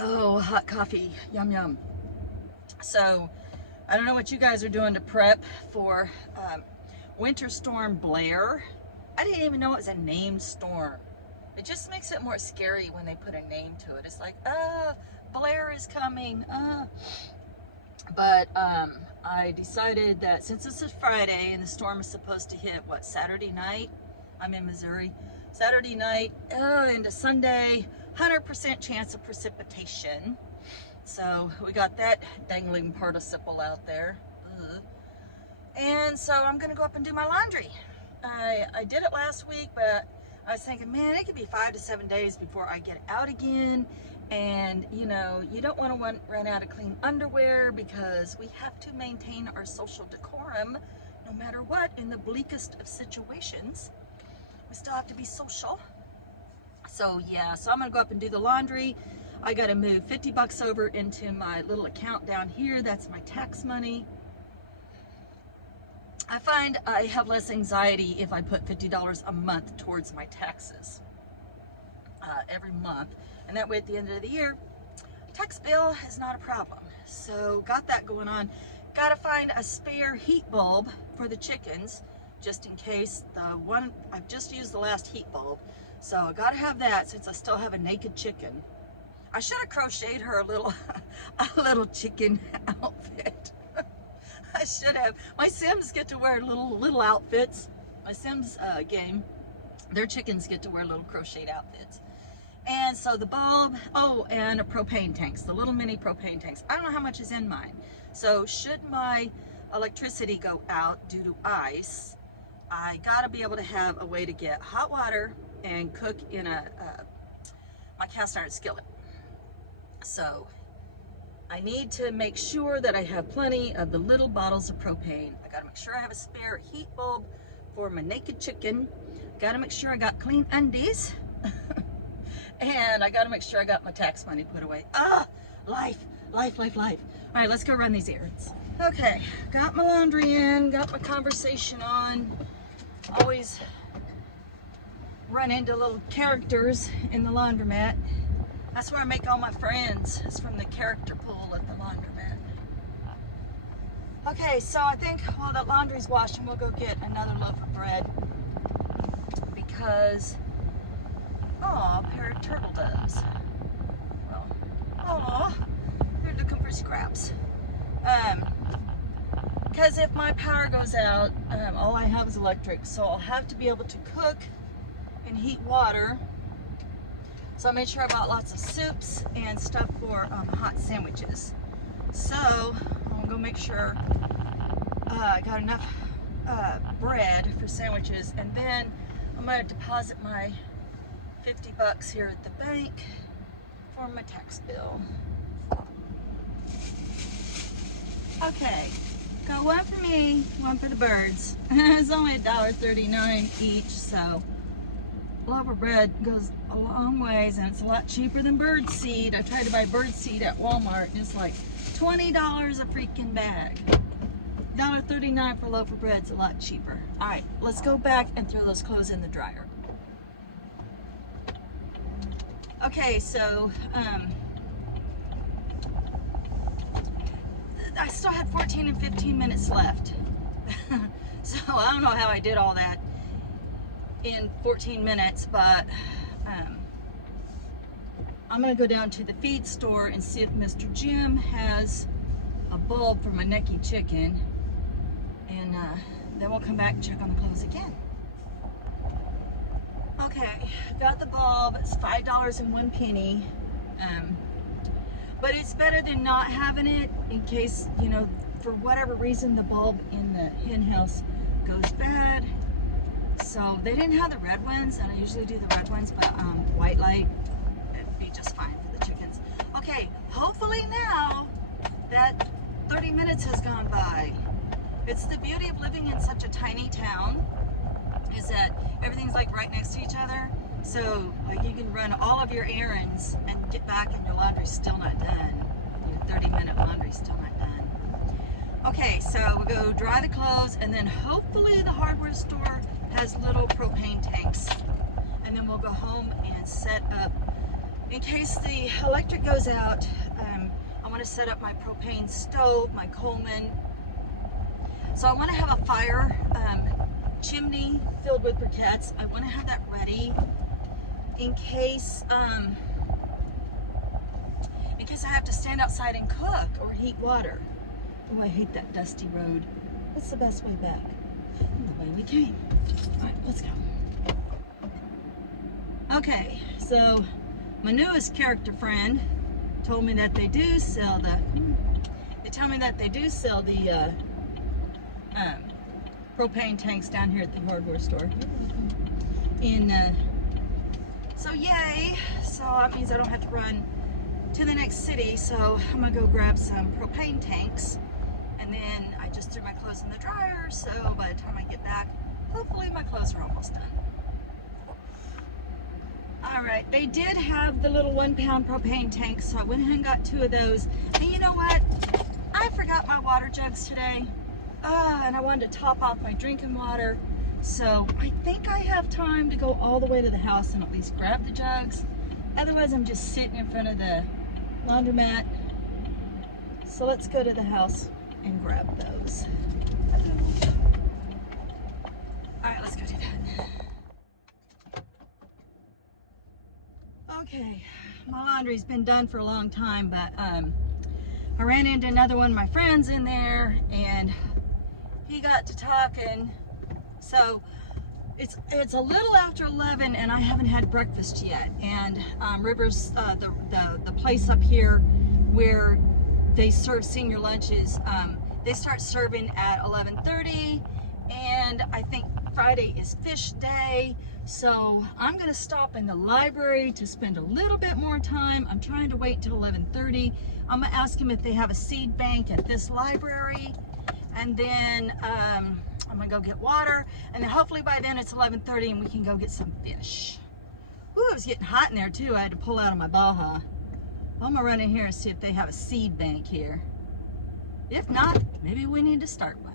Oh, hot coffee, yum yum. So, I don't know what you guys are doing to prep for Winter Storm Blair. I didn't even know it was a named storm. It just makes it more scary when they put a name to it. It's like, Blair is coming. But I decided that since this is Friday and the storm is supposed to hit, what, Saturday night? I'm in Missouri. Saturday night into Sunday, 100% chance of precipitation. So we got that dangling participle out there. Ugh. And so I'm gonna go up and do my laundry. I did it last week, but I was thinking, man, it could be 5 to 7 days before I get it out again. And you know, you don't want to run out of clean underwear because we have to maintain our social decorum no matter what. In the bleakest of situations, we still have to be social. So yeah, so I'm gonna go up and do the laundry. I gotta move 50 bucks over into my little account down here. That's my tax money. I find I have less anxiety if I put $50 a month towards my taxes every month. And that way at the end of the year, tax bill is not a problem. So got that going on. Got to find a spare heat bulb for the chickens, just in case the one, I've just used the last heat bulb. So I got to have that since I still have a naked chicken. I should have crocheted her a little chicken outfit. I should have. My Sims get to wear little outfits. My Sims game, their chickens get to wear little crocheted outfits. And so the bulb, oh, and a propane tanks, the little mini propane tanks. I don't know how much is in mine. So should my electricity go out due to ice, I gotta be able to have a way to get hot water and cook in my cast iron skillet. So I need to make sure that I have plenty of the little bottles of propane. I gotta make sure I have a spare heat bulb for my naked chicken. Gotta make sure I got clean undies. And I gotta make sure I got my tax money put away. Life. All right, let's go run these errands. Okay, got my laundry in, got my conversation on. Always run into little characters in the laundromat. That's where I make all my friends. It's from the character pool at the laundromat. Okay, so I think while that laundry's washing, we'll go get another loaf of bread because, oh, a pair of turtle doves. Well, oh, they're looking for scraps. Because if my power goes out, all I have is electric, so I'll have to be able to cook and heat water. So I made sure I bought lots of soups and stuff for hot sandwiches. So I'm gonna make sure I got enough bread for sandwiches, and then I'm gonna deposit my 50 bucks here at the bank for my tax bill. Okay, got one for me, one for the birds. It's only $1.39 each, so a loaf of bread goes a long ways, and it's a lot cheaper than bird seed. I tried to buy bird seed at Walmart, and it's like $20 a freaking bag. $1.39 for a loaf of bread is a lot cheaper. All right, let's go back and throw those clothes in the dryer. Okay, so I still had 14 and 15 minutes left. So I don't know how I did all that in 14 minutes, but I'm gonna go down to the feed store and see if Mr. Jim has a bulb for my necky chicken, and then we'll come back and check on the clothes again. Okay, got the bulb. It's $5.01. But it's better than not having it in case, you know, for whatever reason the bulb in the hen house goes bad. So they didn't have the red ones, and I usually do the red ones, but white light, it'd be just fine for the chickens. Okay, hopefully now that 30 minutes has gone by. It's the beauty of living in such a tiny town, is that everything's like right next to each other. So like you can run all of your errands and get back and your laundry's still not done. Your 30-minute laundry's still not done. Okay, so we'll go dry the clothes, and then hopefully the hardware store has little propane tanks. And then we'll go home and set up In case the electric goes out, I want to set up my propane stove, my Coleman. So I want to have a fire chimney filled with briquettes. I want to have that ready in case I have to stand outside and cook or heat water. Oh, I hate that dusty road. What's the best way back? The way we came. All right, let's go. Okay, so my newest character friend told me that they do sell the. They tell me that they do sell the propane tanks down here at the hardware store. So yay! So that means I don't have to run to the next city. So I'm gonna go grab some propane tanks, and then I just threw my clothes in the dryer. So by the time I get back, hopefully my clothes are almost done. All right, they did have the little 1 pound propane tanks, so I went ahead and got 2 of those. And you know what? I forgot my water jugs today. And I wanted to top off my drinking water. So I think I have time to go all the way to the house and at least grab the jugs. Otherwise, I'm just sitting in front of the laundromat. So let's go to the house and grab those. All right, let's go do that. Okay, my laundry's been done for a long time, but I ran into another one of my friends in there, and he got to talking. So it's a little after 11, and I haven't had breakfast yet. And Rivers, the place up here where they serve senior lunches, they start serving at 11:30, and I think Friday is fish day. So I'm gonna stop in the library to spend a little bit more time. I'm trying to wait till 11:30. I'm gonna ask him if they have a seed bank at this library, and then I'm gonna go get water, and then hopefully by then it's 11:30 and we can go get some fish. Ooh, it was getting hot in there too. I had to pull out of my Baja. I'm gonna run in here and see if they have a seed bank here. If not, maybe we need to start one.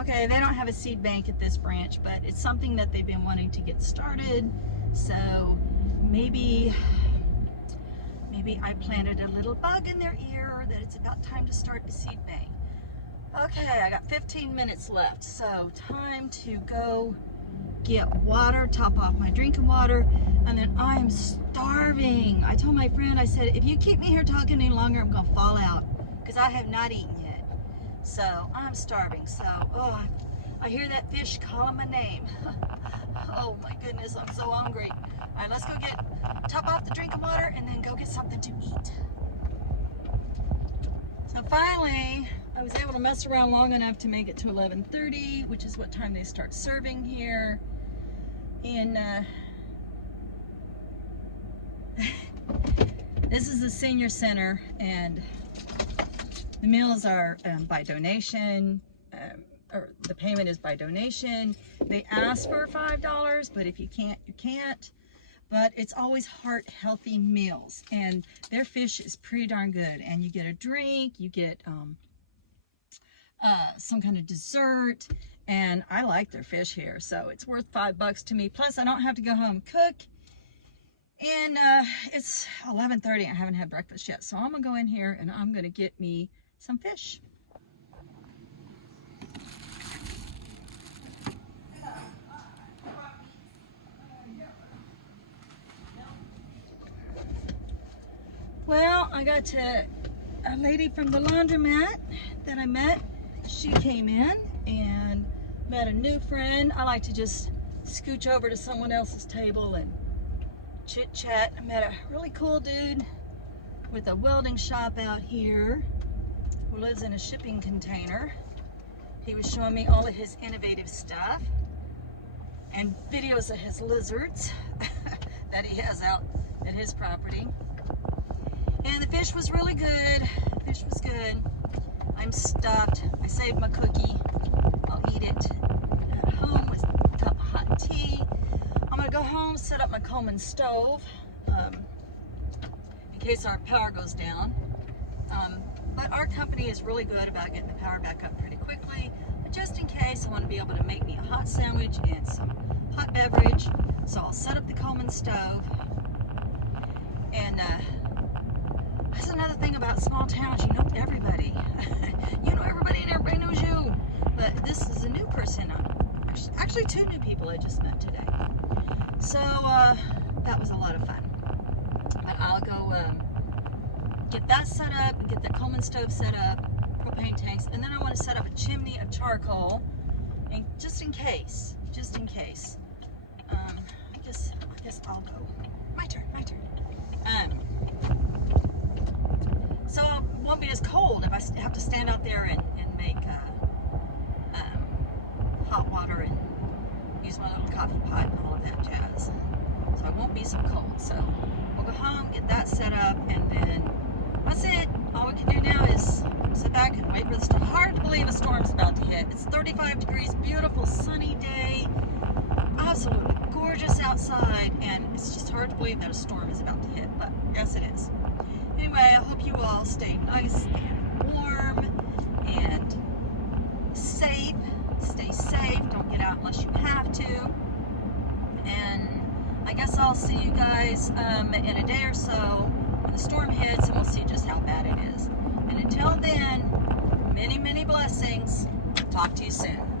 Okay, they don't have a seed bank at this branch, but it's something that they've been wanting to get started. So maybe I planted a little bug in their ear that it's about time to start a seed bank. Okay, I got 15 minutes left, so time to go get water, top off my drinking water, and then I'm starving. I told my friend, I said, if you keep me here talking any longer, I'm gonna fall out, because I have not eaten yet. So I'm starving. So I hear that fish calling my name. Oh my goodness, I'm so hungry. All right, let's go top off the drinking water and then go get something to eat. So finally, I was able to mess around long enough to make it to 11:30, which is what time they start serving here. And this is the senior center, and the meals are by donation, or the payment is by donation. They ask for $5, but if you can't, you can't. But it's always heart-healthy meals, and their fish is pretty darn good. And you get a drink, you get some kind of dessert, and I like their fish here, so it's worth $5 to me. Plus, I don't have to go home and cook. And it's 11:30. I haven't had breakfast yet, so I'm gonna go in here and I'm gonna get me some fish. Well, I got a lady from the laundromat that I met. She came in and met a new friend. I like to just scooch over to someone else's table and chit chat. I met a really cool dude with a welding shop out here who lives in a shipping container. He was showing me all of his innovative stuff and videos of his lizards that he has out at his property. And the fish was really good. Fish was good. I'm stuffed. I saved my cookie. I'll eat it at home with a cup of hot tea. I'm gonna go home, set up my Coleman stove in case our power goes down. But our company is really good about getting the power back up pretty quickly. But just in case, I want to be able to make me a hot sandwich and some hot beverage So I'll set up the Coleman stove. And that's another thing about small towns. You know everybody. You know everybody and everybody knows you. But this is a new person. Actually, 2 new people I just met today. So that was a lot of fun. But I'll go get that set up, get the Coleman stove set up, propane tanks, and then I want to set up a chimney of charcoal, and just in case. I guess I'll go. My turn. So it won't be as cold if I have to stand out there and make hot water and use my little coffee pot and all of that jazz. So I won't be so cold. So we'll go home, get that set up, and then that's it. All we can do now is sit back and wait for the storm. Hard to believe a storm's about to hit. It's 35 degrees, beautiful sunny day, absolutely gorgeous outside, and it's just hard to believe that a storm is about to hit, but yes it is. Anyway, I hope you all stay nice and warm and safe. Stay safe. Don't get out unless you have to. And I guess I'll see you guys in a day or so when the storm hits, and we'll see just how bad it is. And until then, many, many blessings. Talk to you soon.